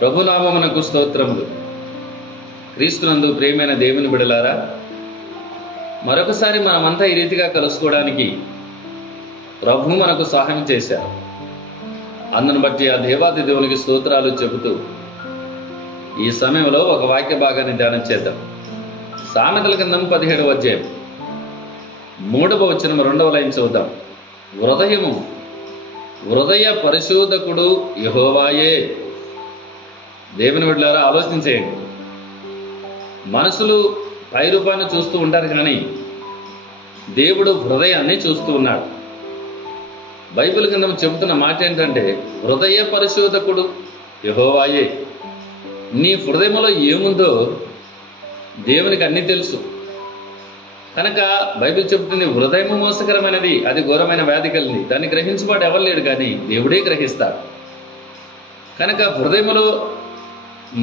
ప్రభునామమునకు స్తోత్రములు. క్రీస్తునందు ప్రియమైన దేవుని బిడలారా, మరొకసారి మనమంతా ఈ రీతిగా కలుసుకోవడానికి ప్రభు మనకు సహాయం చేశారు. అందును బట్టి ఆ దేవాది దేవునికి స్తోత్రాలు చెబుతూ ఈ సమయంలో ఒక వాక్య భాగాన్ని ధ్యానం చేద్దాం. సామెతల గ్రంథం 17వ అధ్యాయం 3వ వచనం 2వ లైన్ చదువుదాం. హృదయ పరిశోధకుడు యెహోవాయే. దేవుని బిడ్డలారా, ఆలోచించేయండి. మనుషులు పై రూపాన్ని చూస్తూ ఉంటారు, కానీ దేవుడు హృదయాన్ని చూస్తూ ఉన్నాడు. బైబిల్ గ్రంథం చెబుతున్న మాట ఏంటంటే, హృదయ పరిశోధకుడు యెహోవాయే. నీ హృదయంలో ఏముందో దేవునికి అన్నీ తెలుసు. కనుక బైబిల్ చెబుతుంది, హృదయము మోసకరమైనది, అది ఘోరమైన వ్యాధి కలిగింది, దాన్ని గ్రహించువాడు ఎవరు లేడు, కానీ దేవుడే గ్రహిస్తాడు. కనుక హృదయములో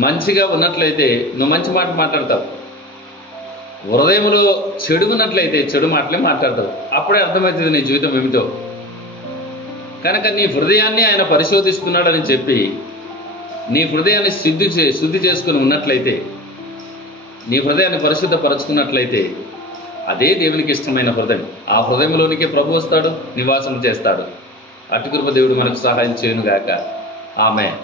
మంచిగా ఉన్నట్లయితే నువ్వు మంచి మాట మాట్లాడతావు. హృదయంలో చెడు ఉన్నట్లయితే చెడు మాటలే మాట్లాడతావు. అప్పుడే అర్థమవుతుంది నీ జీవితం ఏమిటో. కనుక నీ హృదయాన్ని ఆయన పరిశోధిస్తున్నాడని చెప్పి నీ హృదయాన్ని శుద్ధి చేసుకుని ఉన్నట్లయితే, నీ హృదయాన్ని పరిశుద్ధపరచుకున్నట్లయితే అదే దేవునికి ఇష్టమైన హృదయం. ఆ హృదయంలోనికి ప్రభు వస్తాడు, నివాసం చేస్తాడు. అటు కృప దేవుడు మనకు సహాయం చేయనుగాక. ఆమేన్.